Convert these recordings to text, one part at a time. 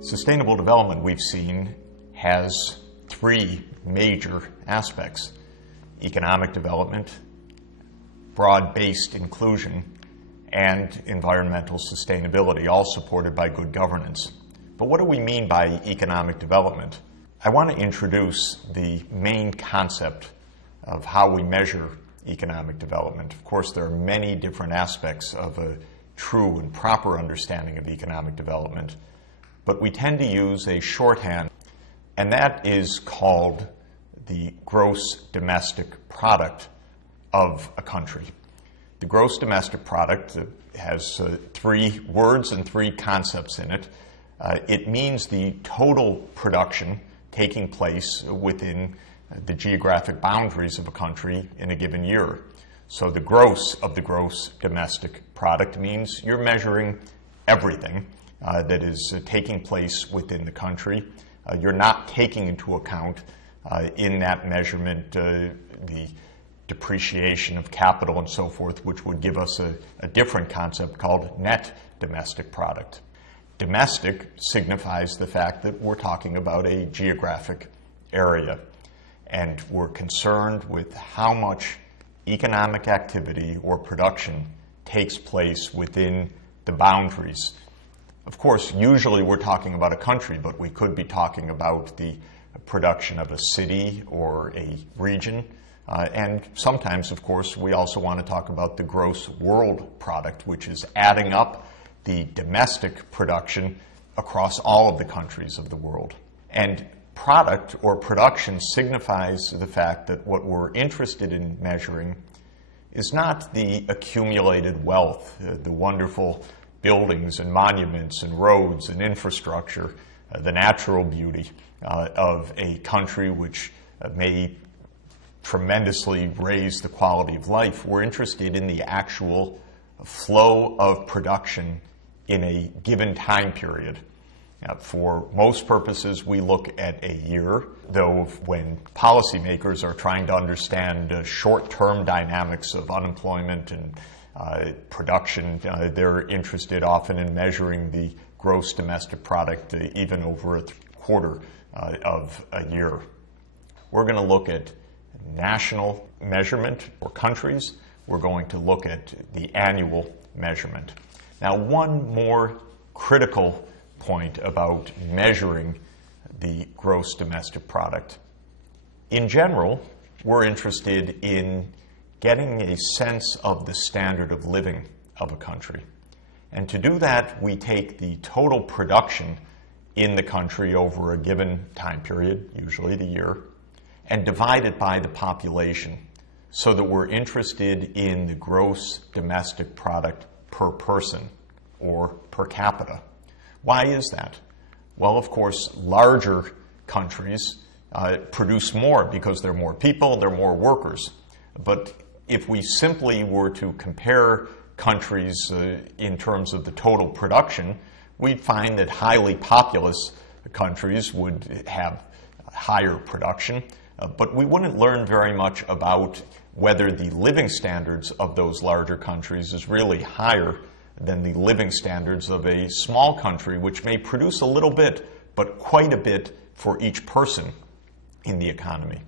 Sustainable development, we've seen, has three major aspects: economic development, broad-based inclusion, and environmental sustainability, all supported by good governance. But what do we mean by economic development? I want to introduce the main concept of how we measure economic development. Of course, there are many different aspects of a true and proper understanding of economic development, but we tend to use a shorthand, and that is called the gross domestic product of a country. The gross domestic product has three words and three concepts in it. It means the total production taking place within the geographic boundaries of a country in a given year. So the gross of the gross domestic product means you're measuring everything that is taking place within the country. You're not taking into account in that measurement the depreciation of capital and so forth, which would give us a different concept called net domestic product. Domestic signifies the fact that we're talking about a geographic area, and we're concerned with how much economic activity or production takes place within the boundaries. Of course, usually we're talking about a country, but we could be talking about the production of a city or a region. And sometimes, of course, we also want to talk about the gross world product, which is adding up the domestic production across all of the countries of the world. And product or production signifies the fact that what we're interested in measuring is not the accumulated wealth, the wonderful buildings and monuments and roads and infrastructure, the natural beauty of a country which may tremendously raise the quality of life. We're interested in the actual flow of production in a given time period. For most purposes, we look at a year, though when policymakers are trying to understand short-term dynamics of unemployment and production, they're interested often in measuring the gross domestic product even over a quarter of a year. We're going to look at national measurement for countries. We're going to look at the annual measurement. Now, one more critical point about measuring the gross domestic product. In general, we're interested in getting a sense of the standard of living of a country. And to do that, we take the total production in the country over a given time period, usually the year, and divide it by the population so that we're interested in the gross domestic product per person or per capita. Why is that? Well, of course, larger countries produce more because there are more people, there are more workers. But if we simply were to compare countries in terms of the total production, we'd find that highly populous countries would have higher production, but we wouldn't learn very much about whether the living standards of those larger countries is really higher than the living standards of a small country, which may produce a little bit, but quite a bit for each person in the economy.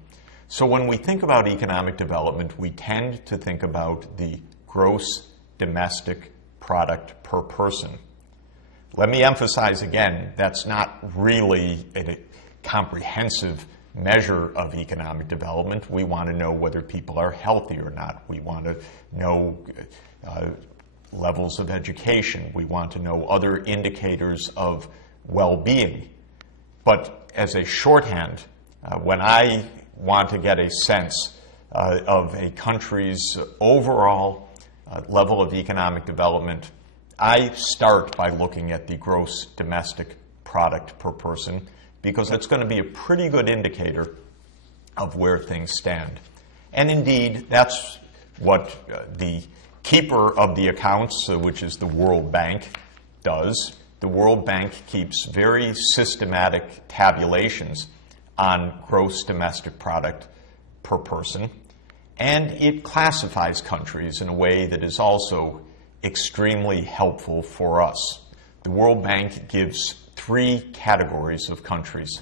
So when we think about economic development, we tend to think about the gross domestic product per person. Let me emphasize again, that's not really a comprehensive measure of economic development. We want to know whether people are healthy or not. We want to know levels of education. We want to know other indicators of well-being. But as a shorthand, when I want to get a sense of a country's overall level of economic development, I start by looking at the gross domestic product per person, because it's going to be a pretty good indicator of where things stand. And indeed, that's what the keeper of the accounts, which is the World Bank, does. The World Bank keeps very systematic tabulations on gross domestic product per person, and it classifies countries in a way that is also extremely helpful for us. The World Bank gives three categories of countries: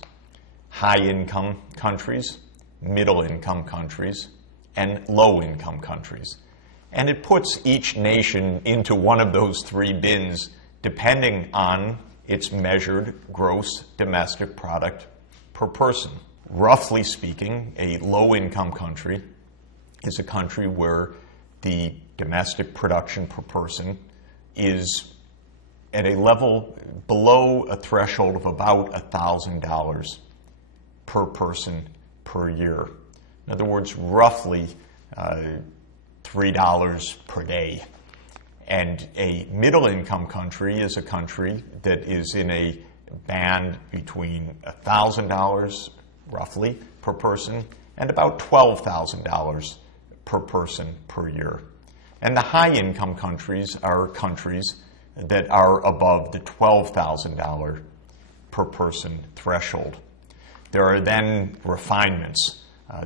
high-income countries, middle-income countries, and low-income countries. And it puts each nation into one of those three bins depending on its measured gross domestic product per person. Roughly speaking, a low-income country is a country where the domestic production per person is at a level below a threshold of about $1,000 per person per year. In other words, roughly $3 per day. And a middle-income country is a country that is in a band between $1,000 roughly per person and about $12,000 per person per year. And the high-income countries are countries that are above the $12,000 per person threshold. There are then refinements.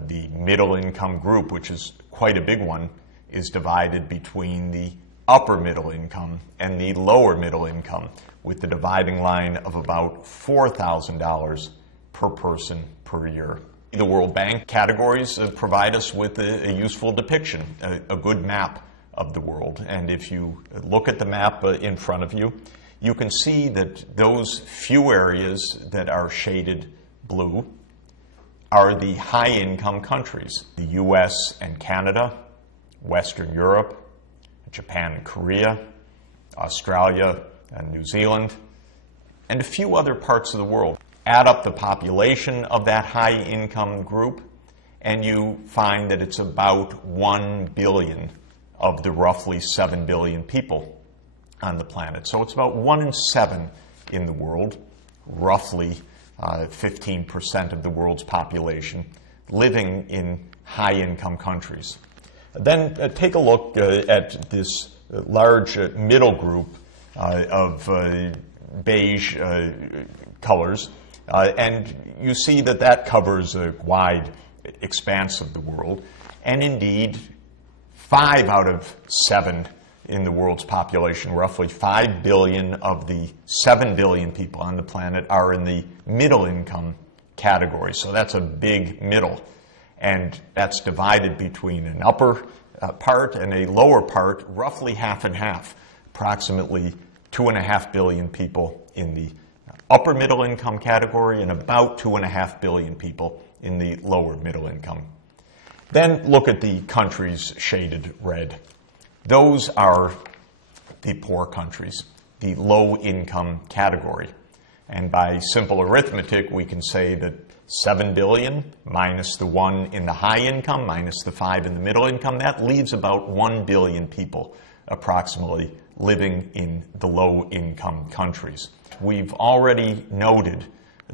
The middle-income group, which is quite a big one, is divided between the upper middle income and the lower middle income, with the dividing line of about $4,000 per person per year. The World Bank categories provide us with a useful depiction, a good map of the world. And if you look at the map in front of you, you can see that those few areas that are shaded blue are the high-income countries: the US and Canada, Western Europe, Japan and Korea, Australia and New Zealand, and a few other parts of the world. Add up the population of that high-income group, and you find that it's about 1 billion of the roughly 7 billion people on the planet. So it's about 1 in 7 in the world, roughly 15% of the world's population, living in high-income countries. Then take a look at this large middle group of beige colors, and you see that that covers a wide expanse of the world. And indeed, 5 out of 7 in the world's population, roughly 5 billion of the 7 billion people on the planet, are in the middle income category. So that's a big middle. And that's divided between an upper part and a lower part, roughly half and half, approximately 2.5 billion people in the upper middle income category and about 2.5 billion people in the lower middle income. Then look at the countries shaded red. Those are the poor countries, the low income category. And by simple arithmetic, we can say that 7 billion minus the 1 in the high income minus the 5 in the middle income, that leaves about 1 billion people approximately living in the low income countries. We've already noted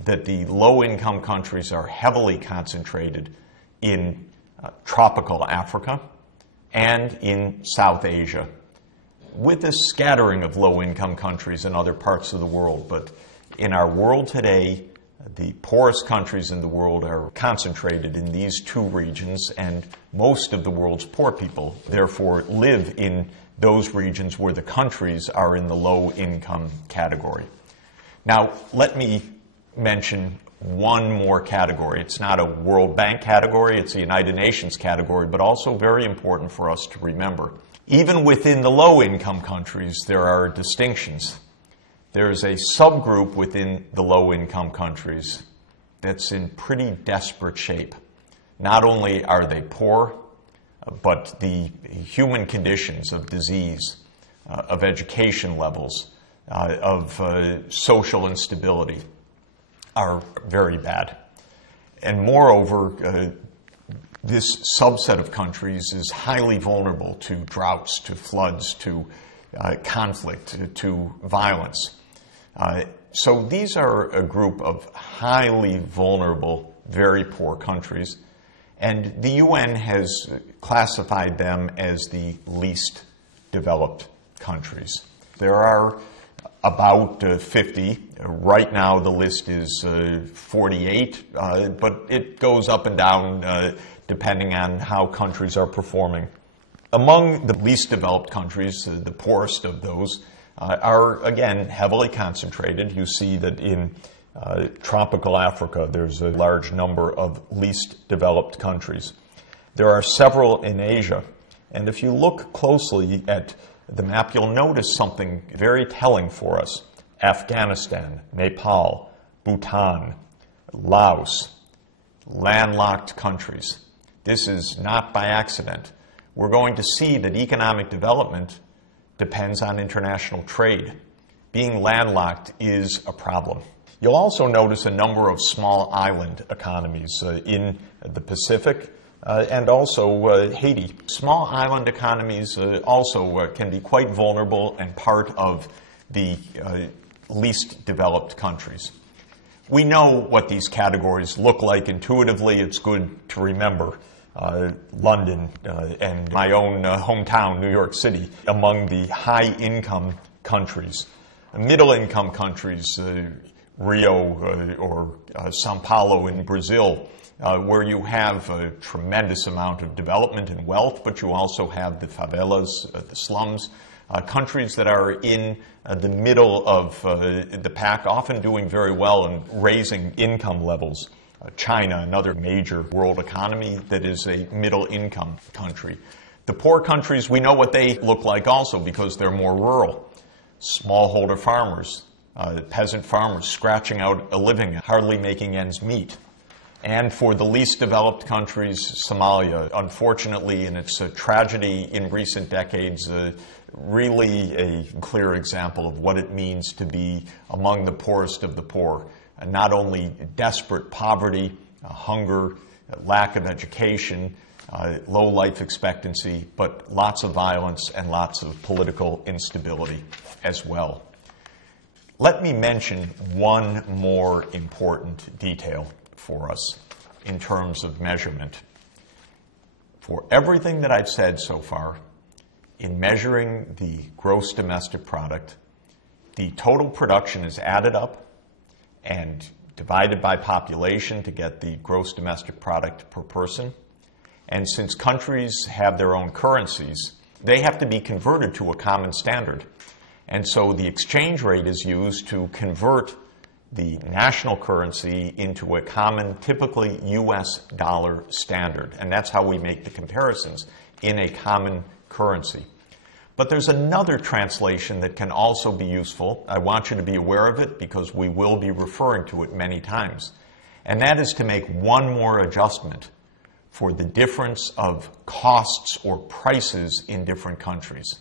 that the low income countries are heavily concentrated in tropical Africa and in South Asia, with a scattering of low income countries in other parts of the world. But in our world today, the poorest countries in the world are concentrated in these two regions, and most of the world's poor people, therefore, live in those regions where the countries are in the low-income category. Now, let me mention one more category. It's not a World Bank category, it's a United Nations category, but also very important for us to remember. Even within the low-income countries, there are distinctions. There's a subgroup within the low-income countries that's in pretty desperate shape. Not only are they poor, but the human conditions of disease, of education levels, of social instability are very bad. And moreover, this subset of countries is highly vulnerable to droughts, to floods, to conflict, to violence. So these are a group of highly vulnerable, very poor countries, and the UN has classified them as the least developed countries. There are about 50. Right now the list is 48, but it goes up and down depending on how countries are performing. Among the least developed countries, the poorest of those, are, again, heavily concentrated. You see that in tropical Africa, there's a large number of least developed countries. There are several in Asia. And if you look closely at the map, you'll notice something very telling for us. Afghanistan, Nepal, Bhutan, Laos, landlocked countries. This is not by accident. We're going to see that economic development depends on international trade. Being landlocked is a problem. You'll also notice a number of small island economies in the Pacific and also Haiti. Small island economies also can be quite vulnerable and part of the least developed countries. We know what these categories look like intuitively. It's good to remember. London and my own hometown, New York City, among the high-income countries. Middle-income countries, Rio or Sao Paulo in Brazil, where you have a tremendous amount of development and wealth, but you also have the favelas, the slums, countries that are in the middle of the pack, often doing very well and raising income levels. China, another major world economy that is a middle-income country. The poor countries, we know what they look like also because they're more rural. Smallholder farmers, peasant farmers scratching out a living, hardly making ends meet. And for the least developed countries, Somalia, unfortunately, and it's a tragedy in recent decades, really a clear example of what it means to be among the poorest of the poor. Not only desperate poverty, hunger, lack of education, low life expectancy, but lots of violence and lots of political instability as well. Let me mention one more important detail for us in terms of measurement. For everything that I've said so far, in measuring the gross domestic product, the total production is added up and divided by population to get the gross domestic product per person. And since countries have their own currencies, they have to be converted to a common standard. And so the exchange rate is used to convert the national currency into a common, typically US dollar standard. And that's how we make the comparisons in a common currency. But there's another translation that can also be useful. I want you to be aware of it because we will be referring to it many times. And that is to make one more adjustment for the difference of costs or prices in different countries.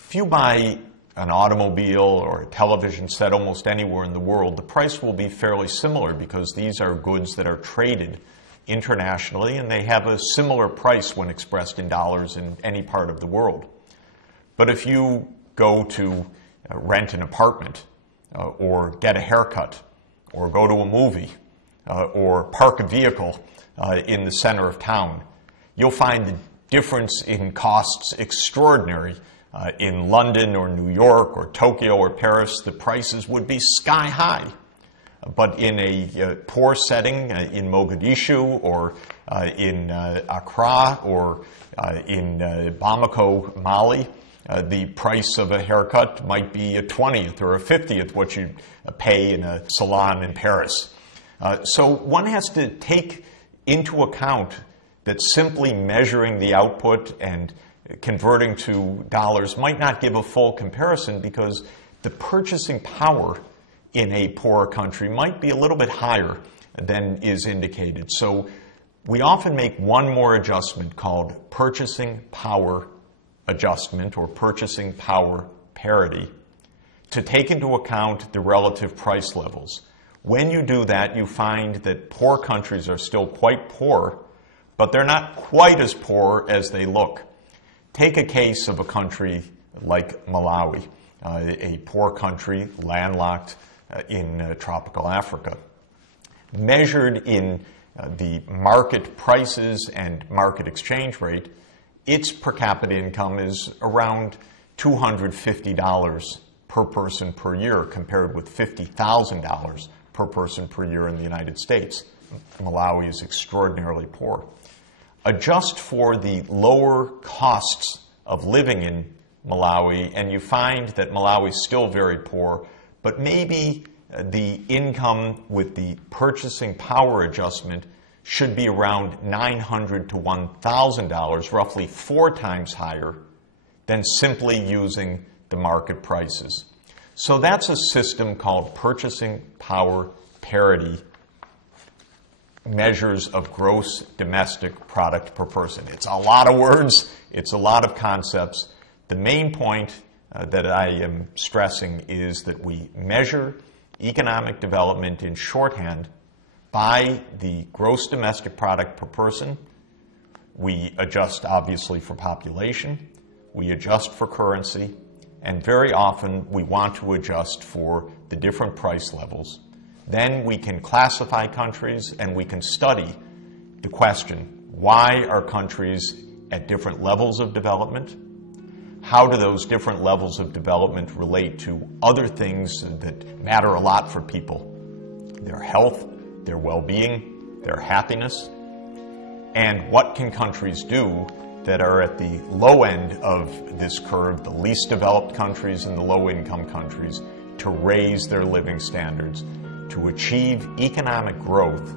If you buy an automobile or a television set almost anywhere in the world, the price will be fairly similar because these are goods that are traded internationally and they have a similar price when expressed in dollars in any part of the world. But if you go to rent an apartment or get a haircut or go to a movie or park a vehicle in the center of town, you'll find the difference in costs extraordinary. In London or New York or Tokyo or Paris, the prices would be sky high. But in a poor setting in Mogadishu or in Accra or in Bamako, Mali, the price of a haircut might be a 20th or a 50th what you pay in a salon in Paris. So one has to take into account that simply measuring the output and converting to dollars might not give a full comparison because the purchasing power in a poorer country might be a little bit higher than is indicated. So we often make one more adjustment called purchasing power adjustment or purchasing power parity to take into account the relative price levels. When you do that, you find that poor countries are still quite poor, but they're not quite as poor as they look. Take a case of a country like Malawi, a poor country landlocked in tropical Africa. Measured in the market prices and market exchange rate, its per capita income is around $250 per person per year compared with $50,000 per person per year in the United States. Malawi is extraordinarily poor. Adjust for the lower costs of living in Malawi, and you find that Malawi is still very poor, but maybe the income with the purchasing power adjustment should be around $900 to $1,000, roughly 4 times higher than simply using the market prices. So that's a system called purchasing power parity, measures of gross domestic product per person. It's a lot of words, it's a lot of concepts. The main point that I am stressing is that we measure economic development in shorthand by the gross domestic product per person. We adjust obviously for population, we adjust for currency, and very often we want to adjust for the different price levels. Then we can classify countries and we can study the question, why are countries at different levels of development? How do those different levels of development relate to other things that matter a lot for people? Their health, their well-being, their happiness, and what can countries do that are at the low end of this curve, the least developed countries and the low-income countries, to raise their living standards, to achieve economic growth,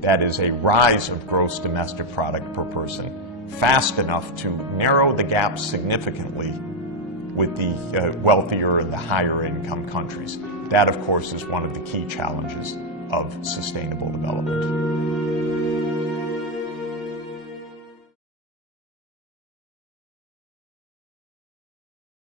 that is a rise of gross domestic product per person, fast enough to narrow the gap significantly with the wealthier and the higher income countries. That, of course, is one of the key challenges of sustainable development.